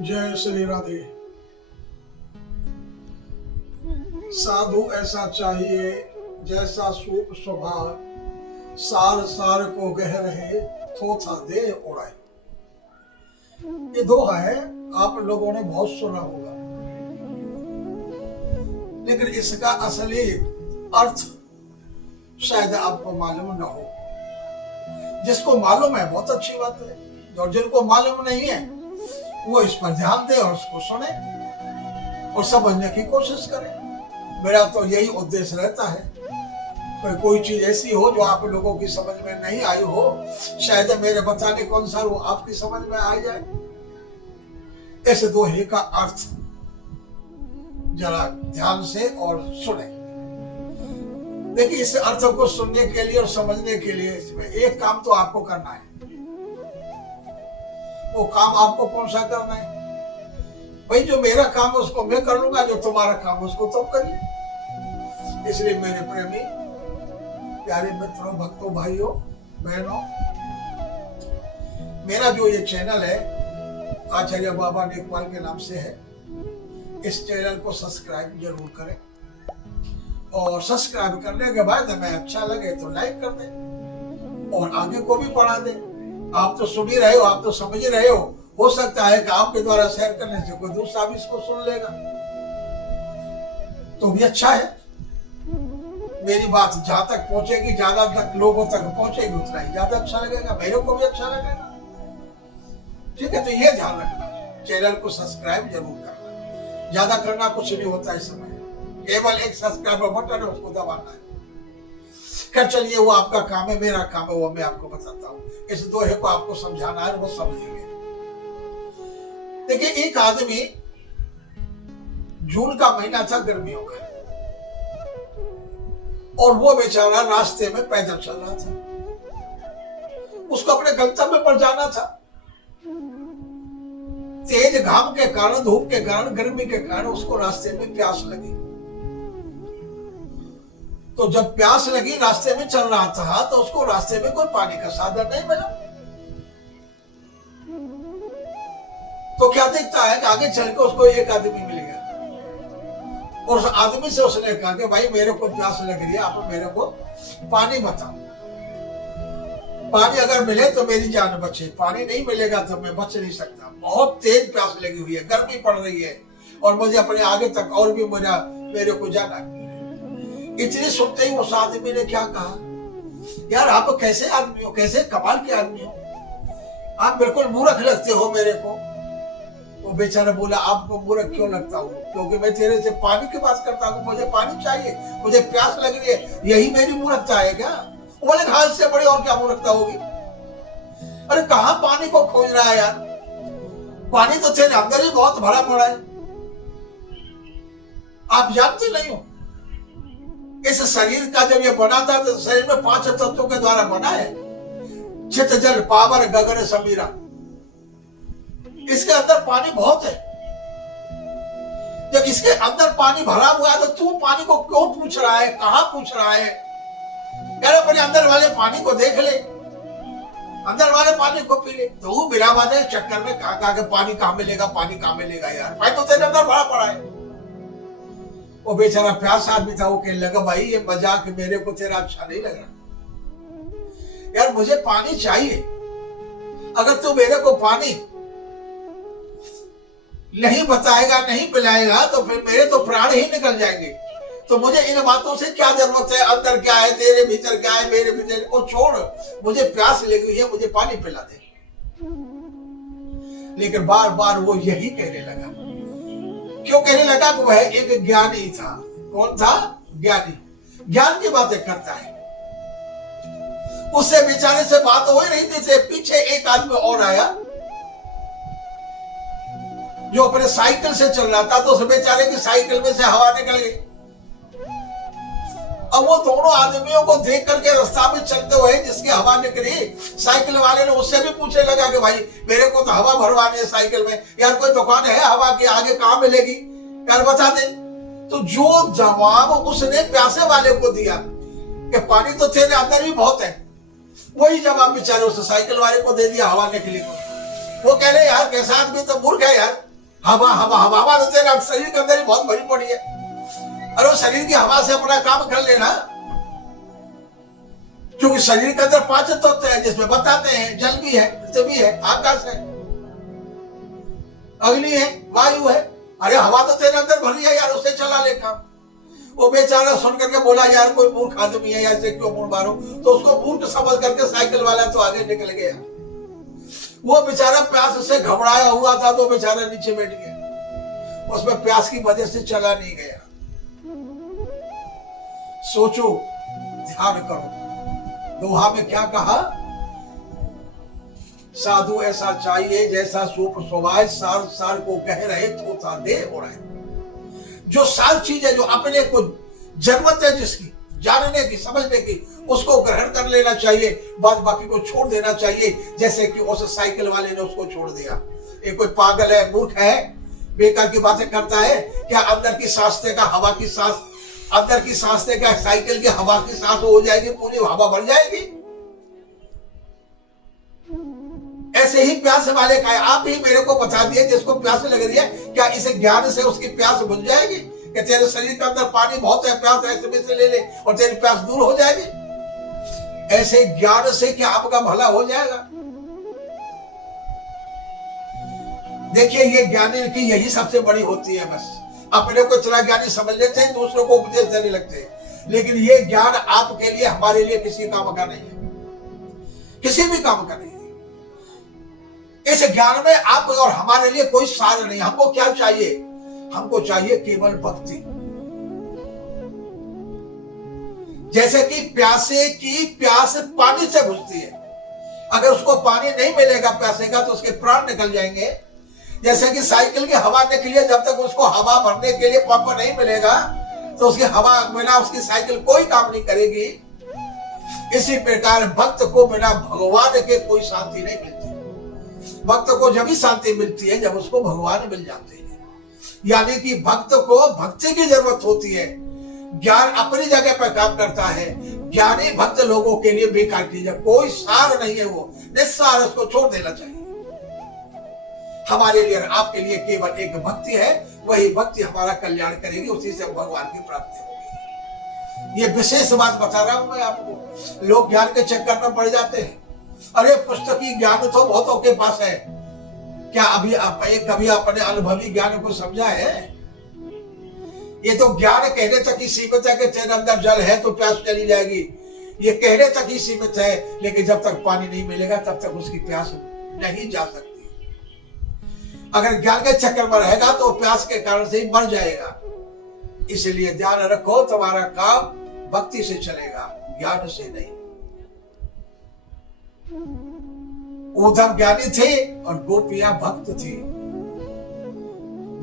जय श्री राधे। साधु ऐसा चाहिए जैसा सूप स्वभाव, सार सार को गह रहे थोथा दे उड़ाए। ये दोहा है, आप लोगों ने बहुत सुना होगा, लेकिन इसका असली अर्थ शायद आपको मालूम न हो। जिसको मालूम है बहुत अच्छी बात है, और जिनको मालूम नहीं है वो इस पर ध्यान दे और उसको सुने और समझने की कोशिश करे। मेरा तो यही उद्देश्य रहता है। कोई चीज ऐसी हो जो आप लोगों की समझ में नहीं आई हो, शायद मेरे बताने के अनुसार वो आपकी समझ में आ जाए। इस दोहे का अर्थ जरा ध्यान से और सुने। देखिए, इस अर्थ को सुनने के लिए और समझने के लिए इसमें एक काम तो आपको करना है। वो काम आपको कौन सा करना है? भाई, जो मेरा काम है उसको मैं कर लूंगा, जो तुम्हारा काम है उसको तुम करिए। इसलिए मेरे प्रेमी प्यारे मित्रों, भक्तों, भाइयों, बहनों, मेरा जो ये चैनल है आचार्य बाबा नेकपाल के नाम से है, इस चैनल को सब्सक्राइब जरूर करें और सब्सक्राइब करने के बाद हमें अच्छा लगे तो लाइक कर दें और आगे को भी बढ़ा दें। आप तो सुन ही रहे हो, आप तो समझ ही रहे हो सकता है कि आपके द्वारा शेयर करने से कोई दूसरा भी इसको सुन लेगा तो भी अच्छा है। मेरी बात जहां तक पहुंचेगी, ज्यादा तक लोगों तक पहुंचेगी, उतना ही ज्यादा अच्छा लगेगा, मेरे को भी अच्छा लगेगा। ठीक है, तो ये ध्यान रखना, चैनल को सब्सक्राइब जरूर करना। ज्यादा करना कुछ नहीं होता इस समय, केवल एक सब्सक्राइब बटन है, उसको दबाना है। खैर चलिए, वो आपका काम है, मेरा काम है, वो मैं आपको बताता हूँ। इस दोहे को आपको समझाना है, वो समझेंगे। देखिए, एक आदमी, जून का महीना था, गर्मियों का, और वो बेचारा रास्ते में पैदल चल रहा था। उसको अपने गंतव्य पर जाना था। तेज घाम के कारण, धूप के कारण, गर्मी के कारण उसको रास्ते में प्यास लगी। तो जब प्यास लगी, रास्ते में चल रहा था, तो उसको रास्ते में कोई पानी का साधन नहीं मिला। तो क्या देखता है कि आगे चल के उसको एक आदमी मिल गया और उस आदमी से उसने कहा कि भाई, मेरे को प्यास लग रही है, आप मेरे को पानी बताओ। पानी अगर मिले तो मेरी जान बचे, पानी नहीं मिलेगा तो मैं बच नहीं सकता। बहुत तेज प्यास लगी हुई है, गर्मी पड़ रही है और मुझे अपने आगे तक और भी मेरे को जाना है। इतनी सुनते ही उस आदमी ने क्या कहा, यार आप कैसे आदमी हो, कैसे कमाल के आदमी हो, आप बिल्कुल मूर्ख लगते हो मेरे को। वो बेचारा बोला, आपको मूर्ख क्यों लगता हूँ? क्योंकि मैं तेरे से पानी की बात करता हूँ, मुझे पानी चाहिए, मुझे प्यास लग रही है, यही मेरी मूर्खता है क्या? बोले, हाथ से बड़ी और क्या मूर्खता होगी? अरे कहाँ पानी को खोज रहा है यार, पानी तो तेरे अंदर ही बहुत भरा पड़ा है। आप जानते नहीं हो, इस शरीर का जब ये बना था तो शरीर में 5 तत्वों के द्वारा बना है। चित जल पावर गगन समीरा, इसके अंदर पानी बहुत है। जब इसके अंदर पानी भरा हुआ है तो तू पानी को क्यों पूछ रहा है, कहां पूछ रहा है? यार अपने अंदर वाले पानी को देख ले, अंदर वाले पानी को पी ले। तो वो बिना वजह चक्कर में कहा कि पानी कहां मिलेगा, पानी कहां मिलेगा? यार भाई, तो तेरे अंदर भरा पड़ा है। वो बेचारा प्यास आदमी था, वो कहने लगा, भाई ये मजाक मेरे को तेरा अच्छा नहीं लग रहा यार, मुझे पानी चाहिए। अगर तू मेरे को पानी नहीं बताएगा, नहीं पिलाएगा तो फिर मेरे तो प्राण ही निकल जाएंगे। तो मुझे इन बातों से क्या जरूरत है? अंदर क्या है, तेरे भीतर क्या है, मेरे भीतर को छोड़, मुझे प्यास लगी हुई है, मुझे पानी पिला दे। लेकिन बार बार वो यही कहने लगा। क्यों कहने लगा? कि वह एक ज्ञानी था। कौन था? ज्ञानी। ज्ञान की बातें करता है। उससे बेचारे से बात हो ही रही थी, पीछे एक आदमी और आया जो अपने साइकिल से चल रहा था, तो उस बेचारे की साइकिल में से हवा निकल गई। अब वो दोनों आदमियों को देख करके रास्ता में चलते हुए जिसकी हवा निकली, साइकिल वाले ने उससे भी पूछने लगा कि भाई, मेरे को तो हवा भरवानी है साइकिल में, यार कोई दुकान है हवा की, आगे कहां मिलेगी यार, बता दे। तो जो जवाब उसने प्यासे वाले को दिया कि पानी तो तेरे अंदर ही बहुत है, वही जवाब बेचारे उस साइकिल वाले को दे दिया हवा निकली को। वो कह रहे यार कैसा आदमी तो मूर्ख है यार, हवा हवा हवा हवा तो तेरा शरीर के अंदर ही बहुत भरी पड़ी है। अरे वो शरीर की हवा से अपना काम कर लेना, क्योंकि शरीर के अंदर 5 तत्व है जिसमें बताते हैं जल भी है, पृथ्वी है, आकाश है, अग्नि है, वायु है। अरे हवा तो तेरे अंदर भरी है यार, उससे चला ले काम। वो बेचारा सुन करके बोला यार कोई मूर्ख आदमी है, ऐसे क्यों मुड़ मारो, तो उसको मूर्ख समझ करके साइकिल वाला तो आगे निकल गया। वो बेचारा प्यास से घबराया हुआ था तो बेचारा नीचे बैठ गया, उसमें प्यास की वजह से चला नहीं गया। सोचो, ध्यान करो, दोहा में क्या कहा, साधु ऐसा चाहिए जैसा सूप सुभाए, सार सार को कह रहे तोता दे हो रहा है। जो सार चीज है, जो अपने को जरूरत है जिसकी, जानने की, समझने की, उसको ग्रहण कर लेना चाहिए, बाद बाकी को छोड़ देना चाहिए। जैसे कि उस साइकिल वाले ने उसको छोड़ दिया। एक कोई पागल है, मूर्ख है, बेकार की बातें करता है, क्या अंदर की सांस देगा, हवा की सांस, अंदर की सांस देगा, साइकिल की हवा की सांस हो जाएगी, पूरी हवा भर जाएगी। ऐसे ही प्यास वाले का है, आप ही मेरे को बता दिए जिसको प्यास लग रही है, क्या इसे ज्ञान से उसकी प्यास बुझ जाएगी? कि तेरे शरीर के अंदर पानी बहुत है, प्यास ऐसे में से ले ले और तेरी प्यास दूर हो जाएगी। ऐसे ज्ञान से क्या आपका भला हो जाएगा? देखिए, ये ज्ञानी की यही सबसे बड़ी होती है। बस अपने को इतना ज्ञानी समझ लेते हैं, दूसरों को उपदेश देने लगते हैं, लेकिन ये ज्ञान आपके लिए, हमारे लिए किसी काम का नहीं है, किसी भी काम का नहीं है। इस ज्ञान में आप और हमारे लिए कोई सार नहीं। हमको क्या चाहिए? हमको चाहिए केवल भक्ति। जैसे कि प्यासे की प्यास पानी से बुझती है, अगर उसको पानी नहीं मिलेगा प्यासे का तो उसके प्राण निकल जाएंगे। जैसे कि साइकिल की हवा निकली है, जब तक उसको हवा भरने के लिए पंप नहीं मिलेगा तो उसकी हवा बिना उसकी साइकिल कोई काम नहीं करेगी। इसी प्रकार भक्त को बिना भगवान के कोई शांति नहीं मिलती। भक्त को जब ही शांति मिलती है जब उसको भगवान मिल जाते हैं। यानी कि भक्त को भक्ति की जरूरत होती है। ज्ञान अपनी जगह पर काम करता है, ज्ञानी भक्त लोगों के लिए बेकार चीज है, कोई सार नहीं है, वो निस्सार, उसको छोड़ देना चाहिए। हमारे लिए, आपके लिए केवल एक भक्ति है, वही भक्ति हमारा कल्याण करेगी, उसी से भगवान की प्राप्ति होगी। ये विशेष बात बता रहा हूं मैं आपको। लोग ज्ञान के चक्कर में पड़ जाते हैं। अरे पुस्तकी ज्ञान तो बहुतों के पास है, क्या अभी कभी अपने अनुभवी ज्ञान को समझा है? ये तो ज्ञान कहने तक ही सीमित है कि तेरे अंदर जल है तो प्यास चली जाएगी, ये कहने तक ही सीमित है, लेकिन जब तक पानी नहीं मिलेगा तब तक उसकी प्यास नहीं जा सकती। अगर ज्ञान के चक्कर में रहेगा तो प्यास के कारण से ही मर जाएगा। इसलिए ध्यान रखो, तुम्हारा काम भक्ति से चलेगा, ज्ञान से नहीं। उद्धव ज्ञानी थे और गोपियां भक्त थी।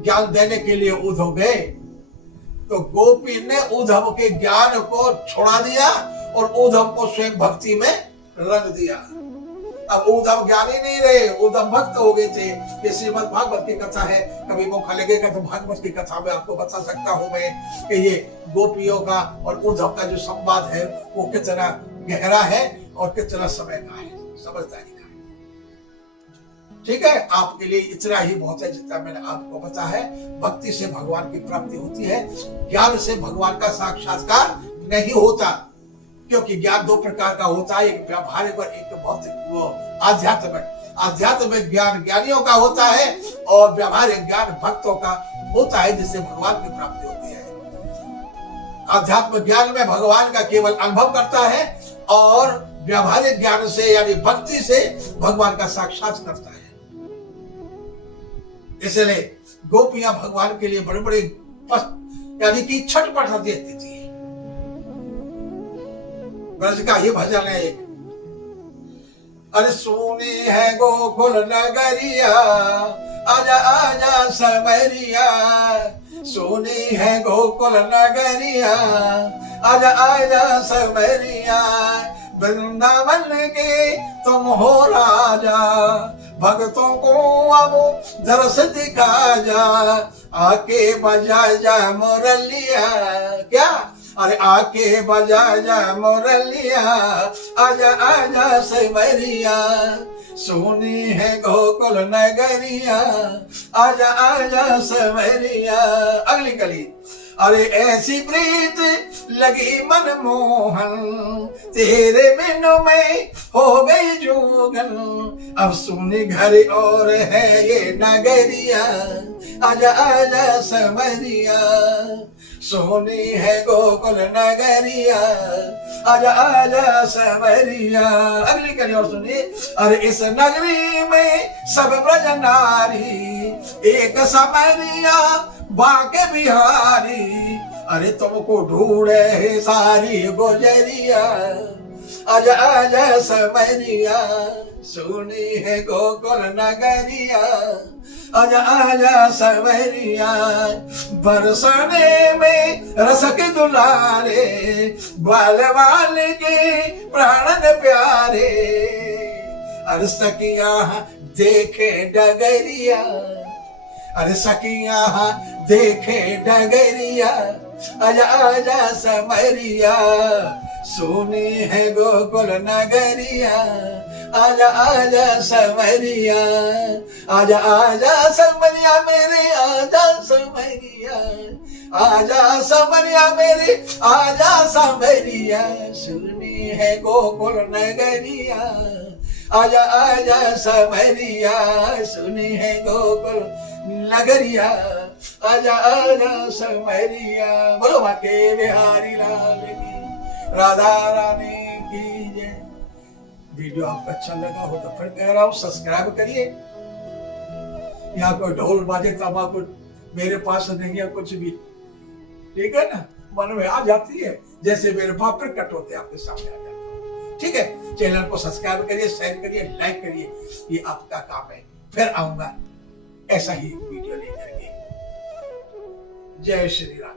ज्ञान देने के लिए उद्धव गए तो गोपी ने उद्धव के ज्ञान को छोड़ा दिया और उद्धव को स्वयं भक्ति में रंग दिया। अब उद्धव ज्ञानी नहीं रहे, उद्धव भक्त हो गए थे। ये श्रीमद् भागवत की कथा है, कभी मौका लगेगा तो भागवत की कथा में आपको बता सकता हूं मैं कि ये गोपियों का और उद्धव का जो संवाद है वो कितना गहरा है और कितना समय का है, समझदारी का है। ठीक है, आपके लिए इतना ही बहुत है जितना मैंने आपको बताया है। भक्ति से भगवान की प्राप्ति होती है, ज्ञान से भगवान का साक्षात्कार नहीं होता, क्योंकि ज्ञान दो प्रकार का होता है, एक व्यावहारिक और एक भौतिक, वो आध्यात्मिक। आध्यात्मिक ज्ञान ज्ञानियों का होता है और व्यावहारिक ज्ञान भक्तों का होता है, जिससे भगवान की प्राप्ति होती है। आध्यात्मिक ज्ञान में भगवान का केवल अनुभव करता है और व्यावहारिक ज्ञान से यानी भक्ति से भगवान का साक्षात करता है। इसलिए गोपियां भगवान के लिए बड़े बड़े यानी कि छटपट देती थी। ब्रज का ही भजन है एक, अरे सोने है गोकुल नगरिया, आजा आजा समरिया, सोने है गोकुल नगरिया, आजा आजा समरिया, वृंदावन के तुम हो राजा, भक्तों को अब दरस दिखा जा, आके बजा जा मुरलिया। क्या अरे आके बजा जा मुरलिया, आजा आजा सिमरिया, सोनी है गोकुल नगरिया, आजा आजा सिमरिया। अगली कली, अरे ऐसी प्रीत लगी मनमोहन, तेरे बिनु में हो गई जोगन, अब सुनी घर और है ये नगरिया, आजा आजा समरिया, सोनी है गोकुल नगरिया, आजा आजा समरिया। अगली कली और सुनिए, अरे इस नगरी में सब ब्रज नारी, एक समरिया बाके बिहारी, अरे तुमको ढूंढे है सारी गुजरिया, आजा आजा समरिया, सुनी है गोकुल नगरिया, आजा आजा समरिया। बरसाने में रसक दुलारे, बाल बाल के प्राणन प्यारे, अरे सखिया देखे डगरिया, अरे सखिया देखे डगरिया, आजा आजा समरिया, सोनी है गोकुल नगरिया, आजा आजा समरिया, आजा आजा समरिया मेरे, आजा समरिया, आजा समरिया मेरे, आजा समरिया, सुनी है गोकुल नगरिया, आजा आजा समरिया, सुनी है गोकुल नगरिया, आजा आजा समरिया। बोलो बाके बिहारी लाल की, राधा रानी की जय। वीडियो आपको अच्छा लगा हो तो फिर कह रहा हूं सब्सक्राइब करिए। यहाँ कोई ढोल बाजे तमाकू मेरे पास नहीं है कुछ भी, ठीक है ना, मन में आ जाती है जैसे मेरे बाप प्रकट होते आपके सामने आ जाते हैं। ठीक है, चैनल को सब्सक्राइब करिए, शेयर करिए, लाइक करिए, ये आपका काम है। फिर आऊंगा ऐसा ही वीडियो लेकर के। जय श्री राम।